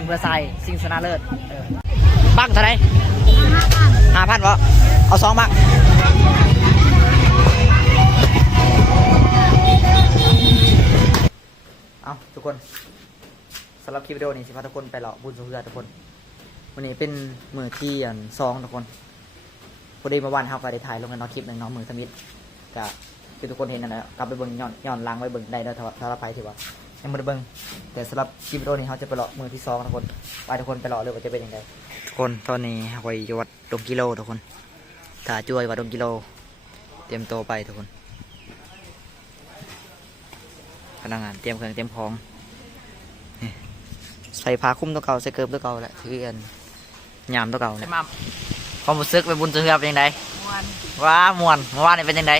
มเพื่อทรายสิ่งชนะเลิศบังเท่าไหร่5,000วะเอา2บังเอาทุกคนสำหรับคลิปวิดีโอนี้สิพาทุกคนไปเลาะบุญสุเรือทุกคนวันนี้เป็นมือที่2ทุกคนพอดีเมื่อวานเขาก็ได้ถ่ายลงในคลิปหนึ่งเนาะมือสมิธกับที่ทุกคนเห็นนั่นแหละกลับไปเบิ่งย้อนล้างไว้เบิ่งได้โดยถ้าเราไปถือว่ายังไม่ได้เบิ่งแต่สำหรับคลิปวิดีโอนี้เขาจะไปเลาะมือที่2ทุกคนไปทุกคนไปเลาะเลยว่าจะเป็นยังไงทุกคนตอนนี้ไปอยู่วัดดงกิโลทุกคนถ้าช่วยวัดดงกิโลเตรียมตัวไปทุกคนพนักงานเตรียมเครื่องเตรียมของใส่ผ้าคลุมตัวเก่าใส่เกิบตัวเก่าแหละถือกันยามตัวเก่าแหละความรู้สึกไปบุญสุเรือเป็นยังไงว้ามวนเมื่อวานนี่เป็นยังไง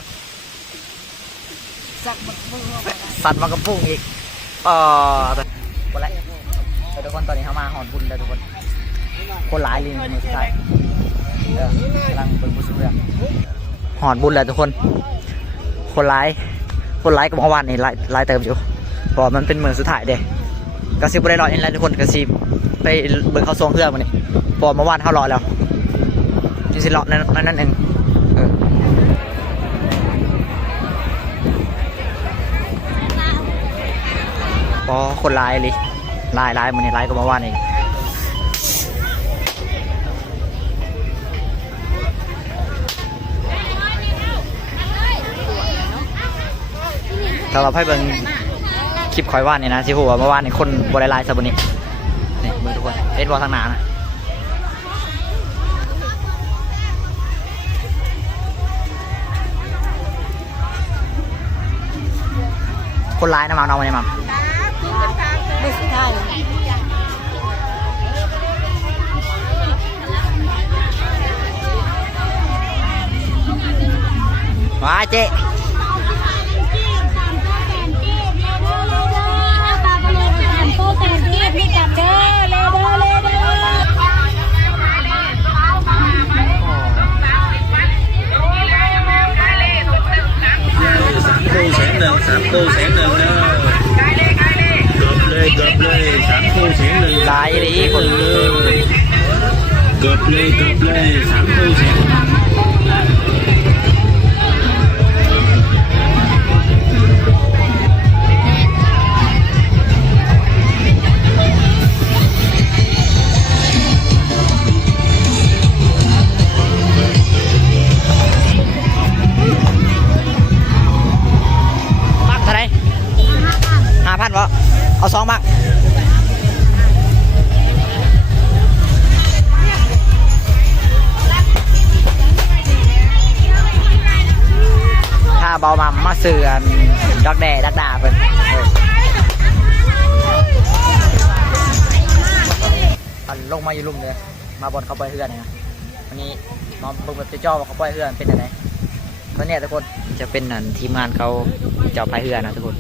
สัตว์มากระปุ้งอีกหมดแล้วทุกคนตอนนี้เขามาหอนบุญเลยทุกคนคนหลายลิงมือสุดท้ายกำลังเป็นบุญสุเรือหอนบุญเลยทุกคนคนร้ายกับเมื่อวานนี่ลายเติมอยู่เพราะมันเป็นมือสุดท้ายเด้กระซิบได้รอเองแล้วทุกคนกระซิบไปเบิ่งเขาทรงเครื่องมันนี่พอเมื่อวานเขารอแล้วจริงๆรอนั่นเองพอคนร้ายเลยลายมันนี่ลายก็เมื่อวานเองถ้าเราให้เบิ่งคลิปคอยว่านเนี่ยนะสิหัวเมื่อวานนี่คนบริไลน์สับนี้นี่เบิ่งทุกคนเอ็ดวอลทางหนานะคนร้ายนะมัมเอามาเนี่ยมัมว้าเจ๊3 คู่แสน 1เด้อเกือบเลย3 คู่แสน 1ลายดีคนเกือบเลย3 คู่แสน5,000วะเอา2บังถ้าเบามาเสือดักแด่ดักด่าเพิ่นลงมาอยู่ลุ่มเลยมาบนเขาปล่อยเฮือนนะวันนี้มาเบิ่งแบบจะจ่อว่าเขาปล่อยเฮือนเป็นยังไงตอนนี้ทุกคนจะเป็นทีมงานเขาเจ้าพายเฮือนนะทุกคน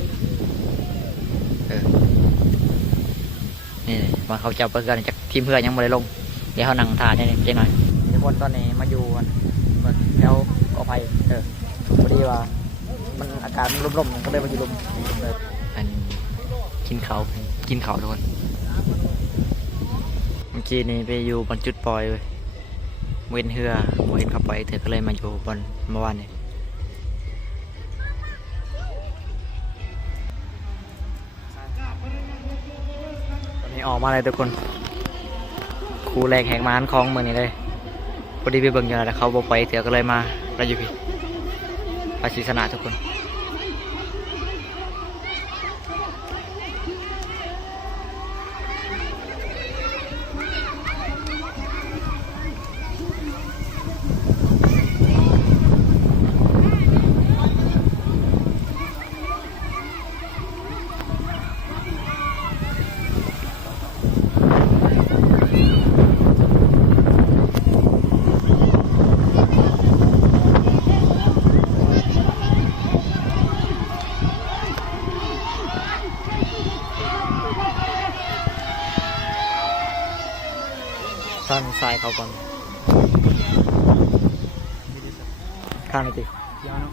นี่มาเขาจะเพื่อนจากทีมเพื่อนยังไม่ได้ลงเดี๋ยวเขานั่งทานนี่เจ๊หน่อยทุกคนตอนนี้มาอยู่แถวกอไผ่พอดีว่ามันอากาศมันร่มๆก็เลยมาอยู่ร่มอันกินเขาทุกคนเมื่อกี้นี่ไปอยู่บนจุดปล่อยเว้นเฮือเห็นเขาปล่อยเธอก็เลยมาอยู่บนเมื่อวานนี้ออกมาเลยทุกคนครูแรกแหกม้านคล้องเมืองนี้เลยพอดีไปเบิ่งอยู่แล้วเขาบอกไปเถื่อก็เลยมาเราอยู่พี่ภาษีสนาทุกคนข้างซ้ายเขาก่อนข้างนี้ติยาวเนาะ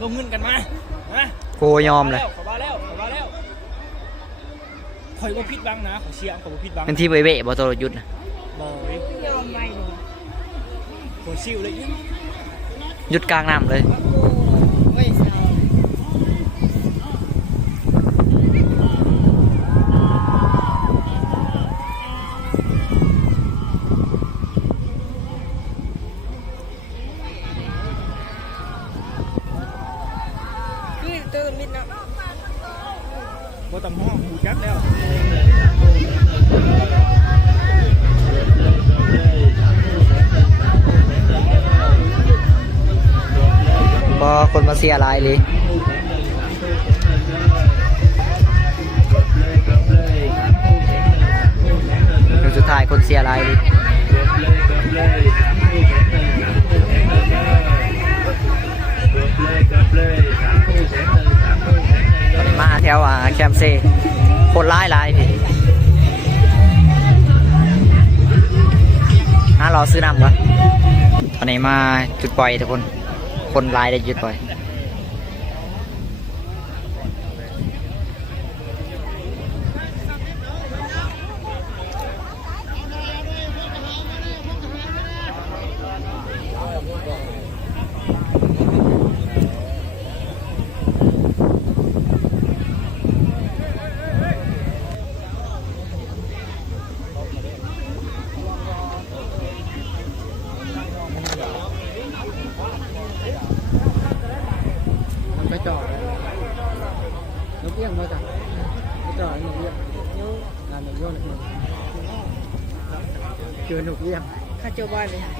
ลงเงินกันมา โกยอมเลย ขอมาแล้วข่อยบ่ผิดบังนะข่อยเชียร์ข่อยบ่ผิดบัง เป็นที่เว่ๆบ่ตัวหยุดนะ บ่ยอมไปเลยข่อยซิ่วเลย หยุดกลางน้ำเลย บ่ต้องห้องหูจักแล้ว พอคนมาเสียหลายเลยสุดท้ายคนเสียหลายเลยมาแถวแคมเซ่คนร้ายพี่รอซื้อน้ำก่อนตอนนี้มาจุดปล่อยทุกคนคนร้ายได้จุดปล่อยไปจอดนกเอี้ยงมาจ้ะไปจอดนกเอี้ยงงานนกเอี้ยงเจอนกเอี้ยง ข้าเจ้าบ้านเลยค่ะ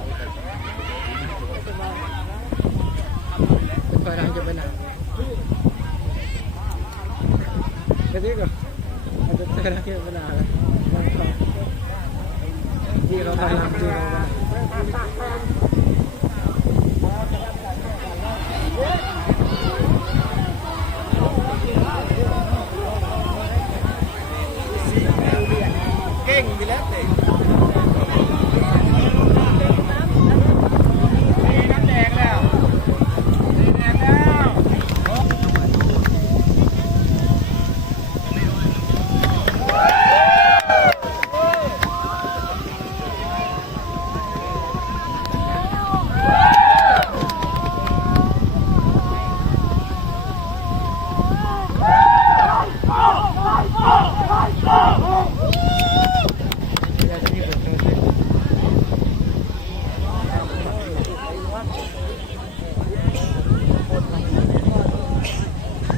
เป็นคอยดังจะไปไหนกระดิ่งเหรออาจจะเจอแล้วที่ไปไหนดีเราไปทำดีเราไปเก่งไปแล้วเด็กน้ำแดงแล้วแดงแล้ว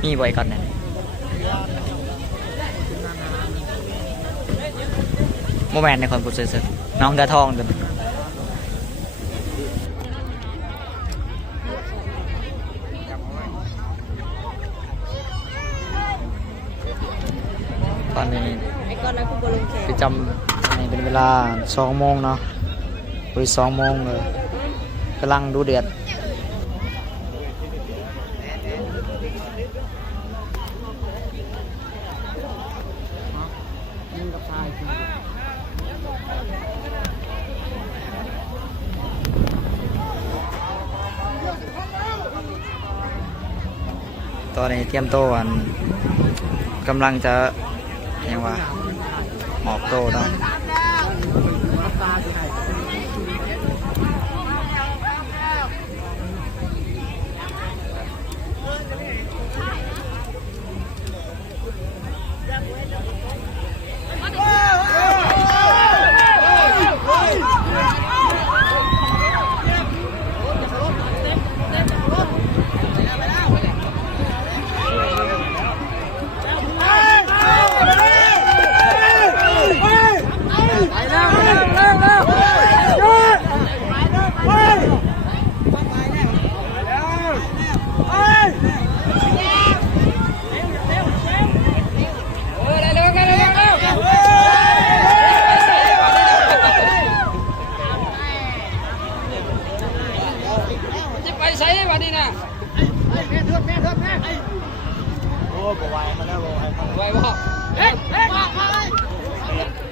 มีบ่อยก่อนนะโมแมนในคนพูดซื่อๆน้องกระทองกันตอนนี้ ไอ้ก้อนนั้นคือบอลลูนแขน ประจำในเป็นเวลา2 โมงเนาะบริ2 โมงเลยกำลังดูเดือดตอนนี้เตรียมโต้อันกำลังจะยังว่าออกโต้เนาะ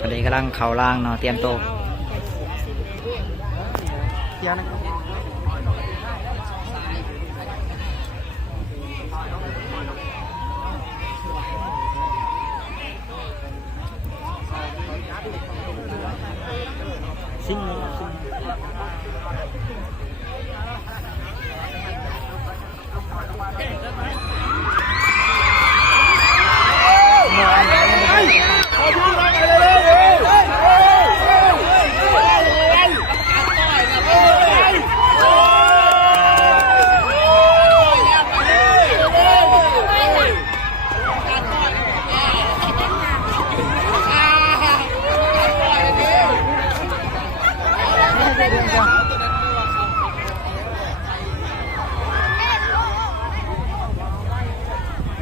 ตอนนี้กำลังเข่าล่างเนาะเตรียมโต้เดี๋ยวนะครับ ซิ่งซิ่ง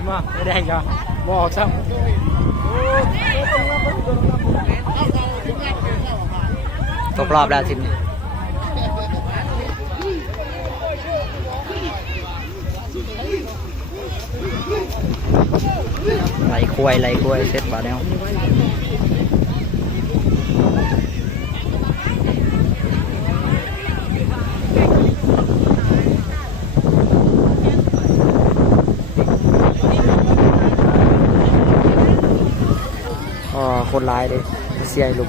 มาไม่ได้ก็บอกซ้ำ ตกรอบแล้วทีมนี้ไหลควายเสร็จป่ะเนี่ยคนร้ายเลยเสียลุม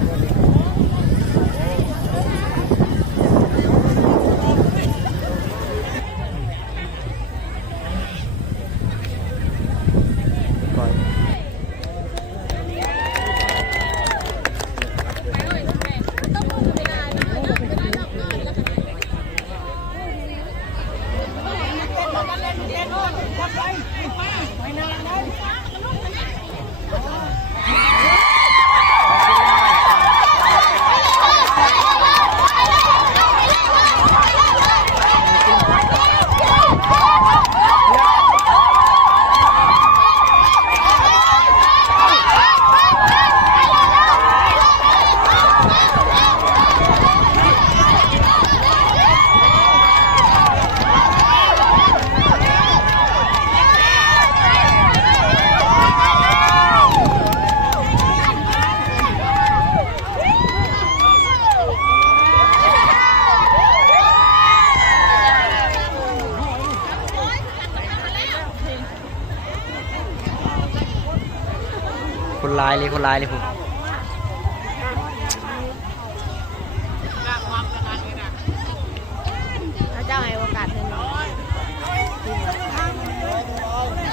คนร้ายเลยผม พระเจ้าให้โอกาสเธอหน่อย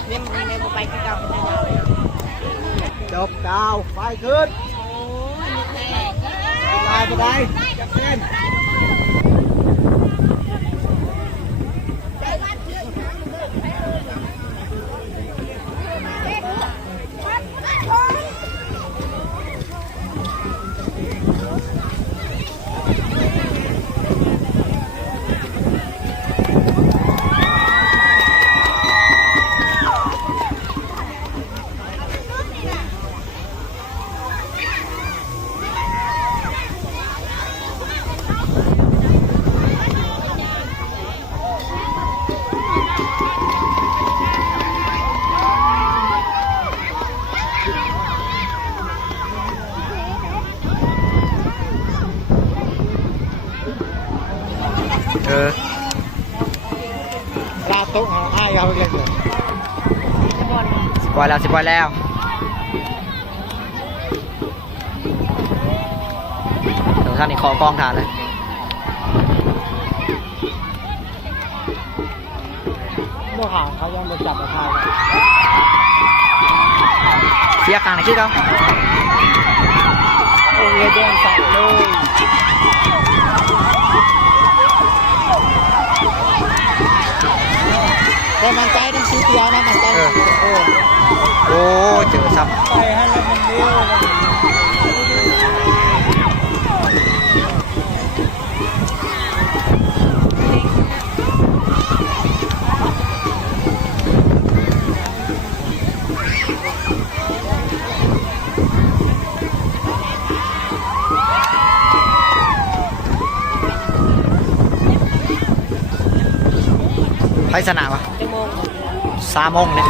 เล่นในโมไปที่เก่าเป็นยาวเลย จบดาวไฟขึ้นลายไปได้จับเส้นลาโต๊ะอ้ายเขาเล่นเลย สิบปล่อยแล้วเดี๋ยวท่านนี่ขอกองฐานเลย เมื่อข่าวเขายังไปจับมาทาย เสียกลางไหนคือเขา โอ้ยแดงสั่งเลยแต่มันใจต้องซื้อตัวนะมันใจโอ้ เจอซ้ ไปให้แล้วมันเลี้ยวำไพ่สนามวะ3 โมงเนี่ย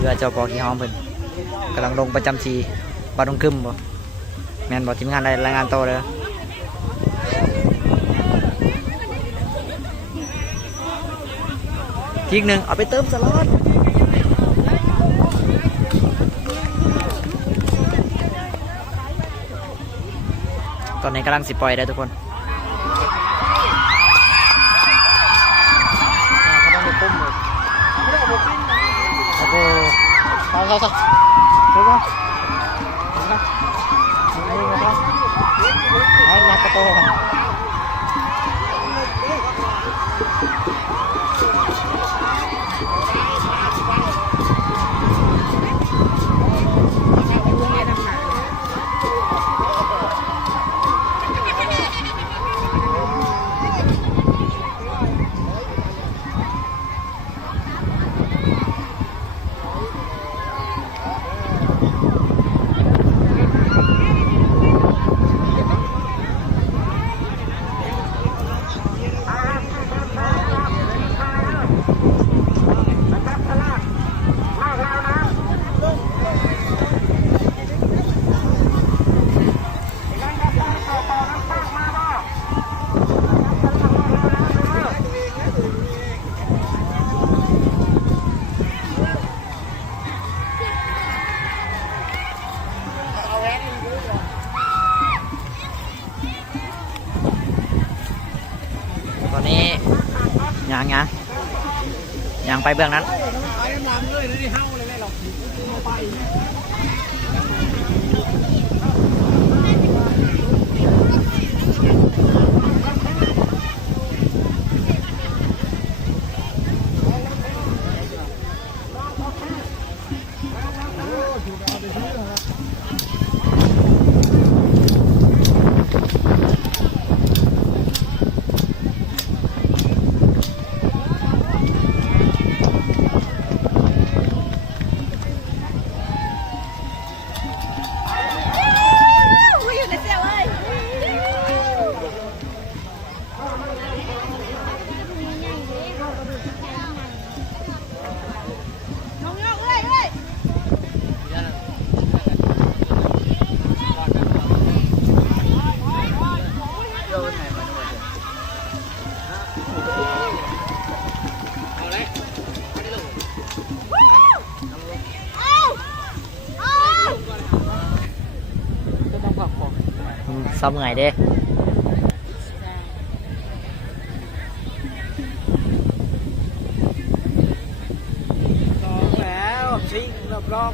รือเจ้าปอกี่ห้องเพิ่นกำลังลงประจำทีบ้านดงกึมบ่แม่นบ่ทีมงานได้รายงานโตวเลยทีหนึ่งเอาไปเติมสล็อตตอนนี้กำลังสิปล่อยได้ทุกคนเขาต้องไปปุ้มเลยโอ้โหเขาสักถูกป่ะถูกป่ะนี่นะครับให้นักกระโตกันตอนนี้ยังไปเบื้องนั้นซ้ำไงเด้แล้วชิงรอบ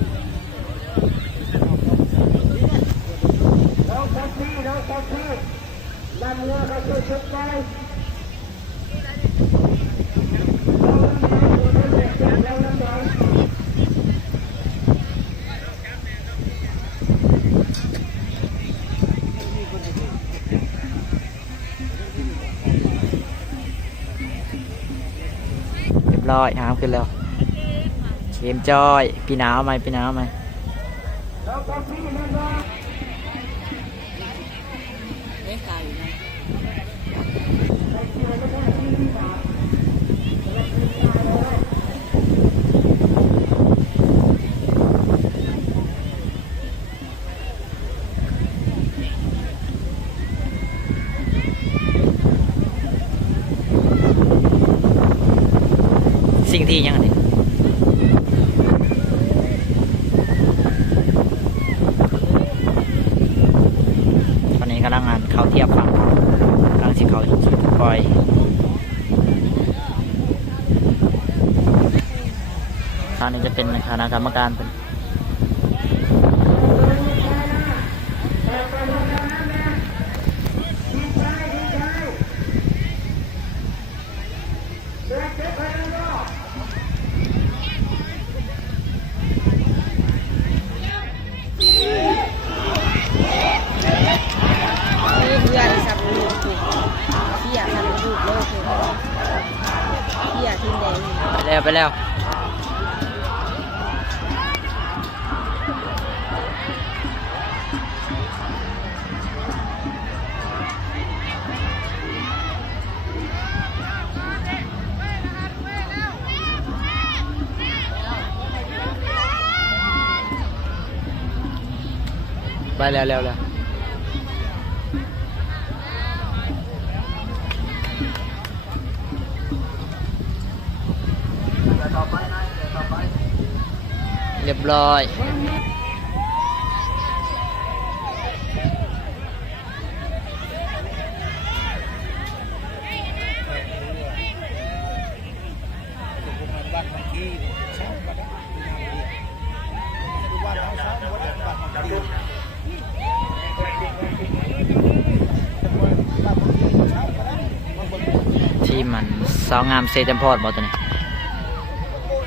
เรียบร้อยน้ำขึ้นแล้วเข็มจอยพี่หนาวไหมพี่หนาวไหมสิ่งที่ยังไงตอนนี้กำลังงานเขาเทียบฝั่งกำลังสิเขาปล่อยทางนี้จะเป็นคณะกรรมการเป็นไปแล้ว ไปแล้วแล้วแล้วเรียบร้อยที่มันสาวงามเซจัมพอดบอตัวนี้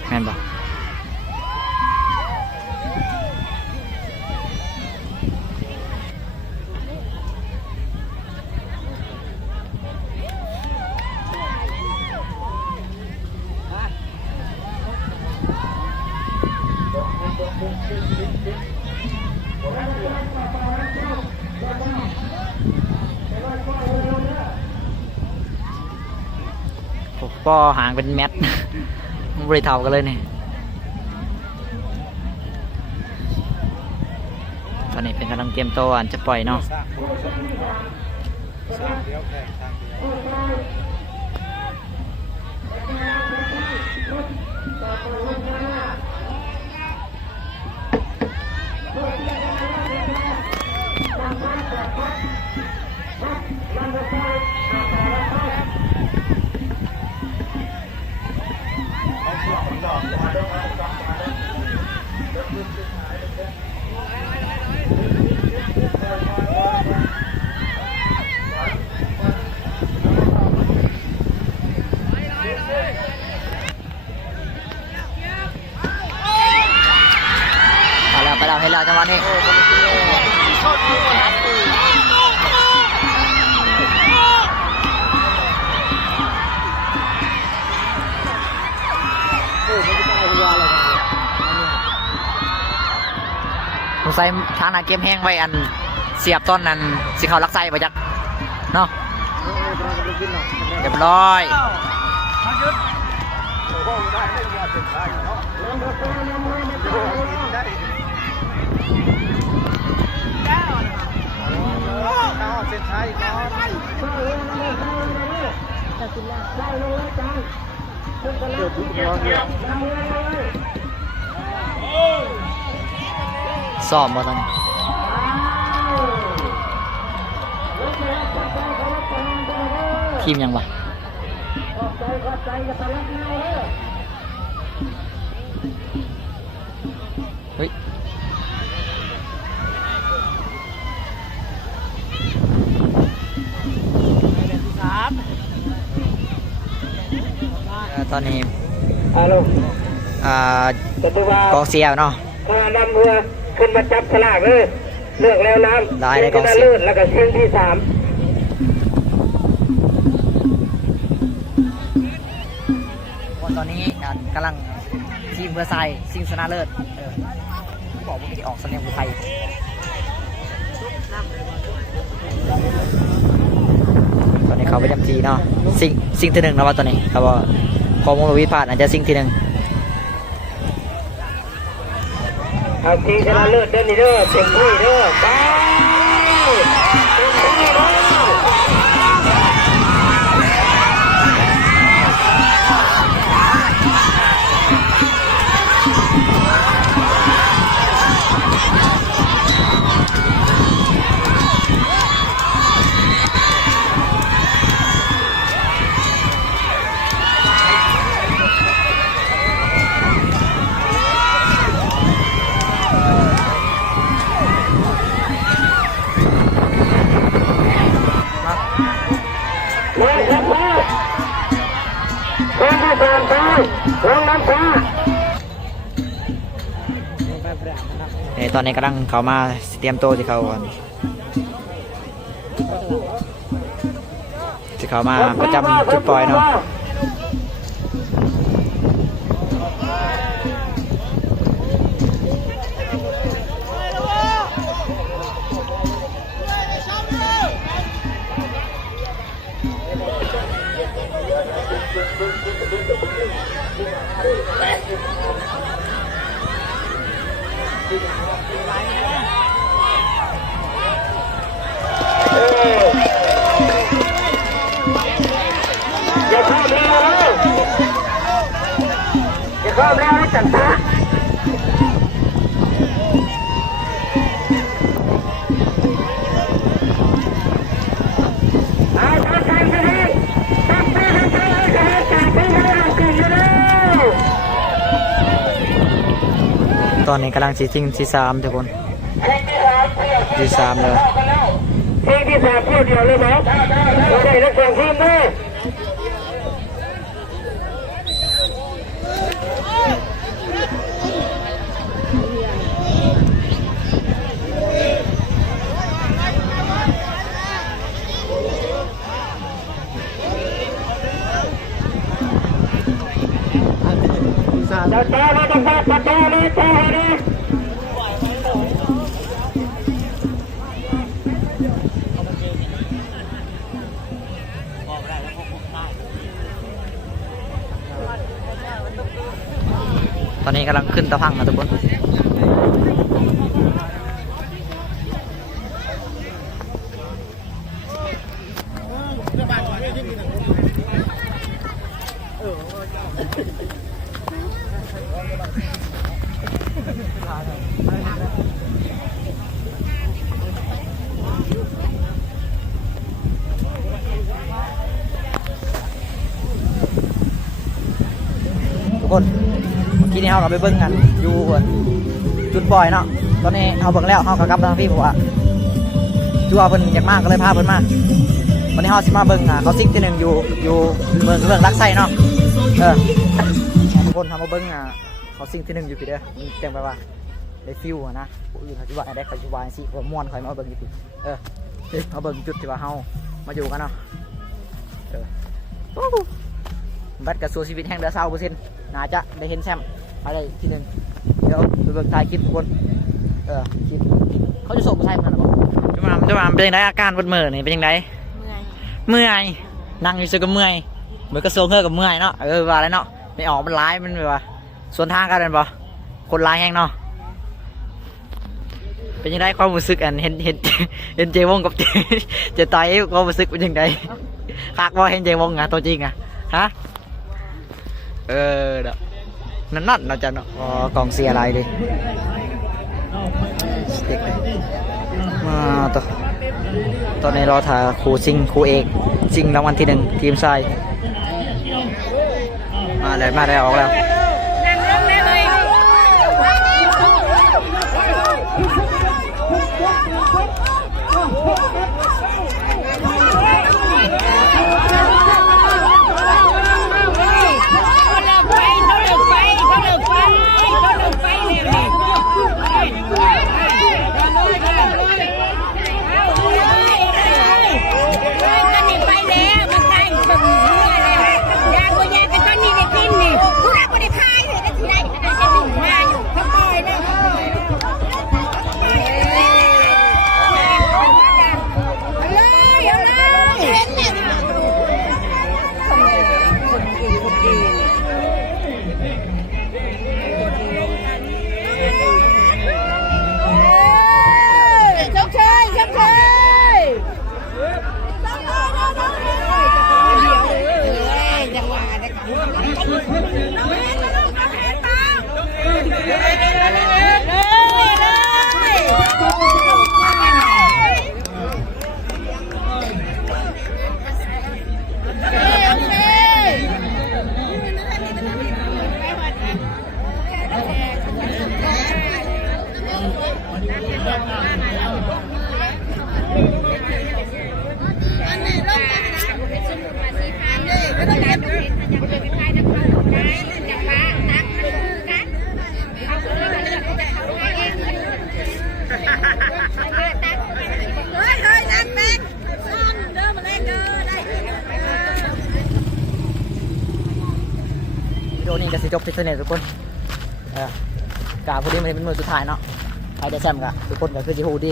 แม่นบอป้อหางเป็นแมท บริเทากันเลยเนี่ยตอนนี้เป็นกำลังเตรียมตัวจะปล่อยเนาะไปแล้วให้เราจังหวะนี้ผมใส่ทางหน้าเกมแห้งไว้อันเสียบต้นนั้นสิเขาลักไส้ไปจักเนาะเรียบร้อยซ้อมมาตอนนี้ทีมยังวะเฮ้ยตอนนี้กองเสียเนาะนำเรือขึ้นมาจับฉลากเลยเลือกแล้วน้ำได้ในกองเสียแล้วก็เชียงที่3ตอนนี้กำลังทีมเพื่อไซซิงชนะเลิศบอกว่าจะออกสำเนียงอุทัยตอนนี้เขาไปจำทีเนาะซิงที่ 1แล้วว่าตอนนี้ครับว่าพอมลวิทย์ผ่านอาจจะซิงที่ 1เอาทีชนะเลิศเดินนี่เด้อเต็มที่เด้อไปตอนนี้กำลังเขามาเตรียมโตที่เขามาประจำจุดปล่อยเนาะ อย่าข้ามแล้วอย่าข้ามแล้วจัดตาตอนนี้กำลังซีซิงซี3ทุกคนซี3เลย เพลงที่3พูดเดียวเลยไหมเราได้นักแข่งทีมด้วย สาด จัดตาเลยจัดตาจัดตาเลยจัดตาเลย ตอนนี้กำลังขึ้นตะพังนะทุกคนทุกคนเมื่อกี้นี้เราก็ไปเบิ้งกันอยู่จุดปล่อยเนาะตอนนี้เอาเบิ้งแล้วเขาก็กลับมาทางพี่ผมว่าจัวเพิ่นอยากมากก็เลยพาเพิ่นมาวันนี้เขาสิมาเบิ้งเขาซิกที่หนึ่งอยู่เมืองรักไส้เนาะทุกคนทำมาเบิ้งเขาซิกที่หนึ่งอยู่ปีเด้อมันเต็มไปว่าได้ฟิวนะผู้อื่นเขาจะว่าได้เขาจะว่าสิผมม่วนคอยมาเบิ้งอยู่ปีมาเบิ้งจุดที่ว่าเขามาอยู่กันเนาะบัตรกระทรวงชีวิตแห่งเดือ20%น่าจะได้เห็นแซมอะไรทีหนึ่งเดี๋ยวไปเบิ่งถ่ายคลิปทุกคนคลิปเขาจะส่งมาใช่ไหมครับจะมาเป็นยังไงอาการปวดมือนี่เป็นยังไงเมื่อยนั่งอยู่เฉยก็เมื่อยเหมือนกระทรวงเฮือกับเมื่อยเนาะว่าอะไรเนาะไม่ออกมันร้ายมันแบบว่าส่วนทางกันเป็นปะคนร้ายแห้งเนาะเป็นยังไงความรู้สึกเห็นเจวงกับเจต่อยความรู้สึกเป็นยังไงคากว่าเห็นเจวงตัวจริงฮะเด้อนั่นเราจะเนาะกองเสียอะไรดิสเต็กมาตอนนี้รอถ่ายครูซิงครูเอกซิงรางวัลที่1ทีมชายมาแล้วออกแล้วโดนี่จะสิจบที่เสน่ห์ทุกคนกาพอดีมันเป็นมือสุดท้ายเนาะใครได้แชมป์กันทุกคนก็คือจีฮูดี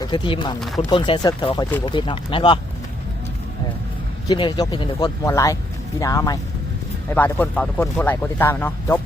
ก็คือทีมมันคุณคนแซนเซอร์แต่ว่าคอยจูบผิดเนาะแม่นป่ะคลิปนี้จะจบที่ทุกคนมวนไลฟ์พี่หนาวไหมบ๊ายบายทุกคนฝากทุกคนกดไลค์กดติดตามเนาะจบ